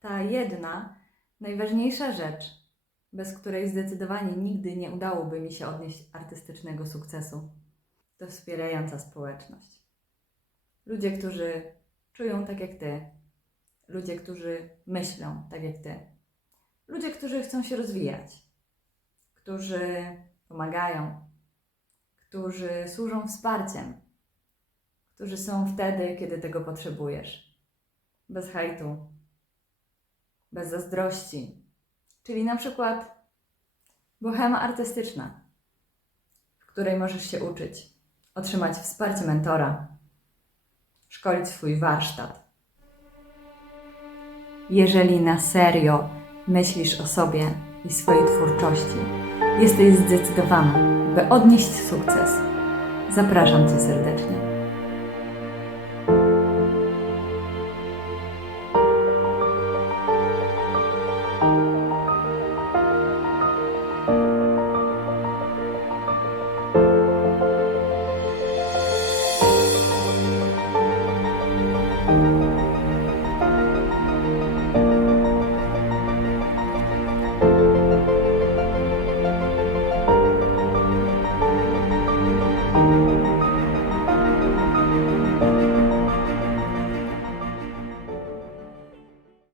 Ta jedna, najważniejsza rzecz, bez której zdecydowanie nigdy nie udałoby mi się odnieść artystycznego sukcesu, to wspierająca społeczność. Ludzie, którzy czują tak jak ty, ludzie, którzy myślą tak jak ty, ludzie, którzy chcą się rozwijać, którzy pomagają, którzy służą wsparciem, którzy są wtedy, kiedy tego potrzebujesz. Bez hejtu, bez zazdrości. Czyli na przykład bohema artystyczna, w której możesz się uczyć, otrzymać wsparcie mentora, szkolić swój warsztat. Jeżeli na serio myślisz o sobie i swojej twórczości, jesteś zdecydowany, by odnieść sukces, zapraszam Cię serdecznie.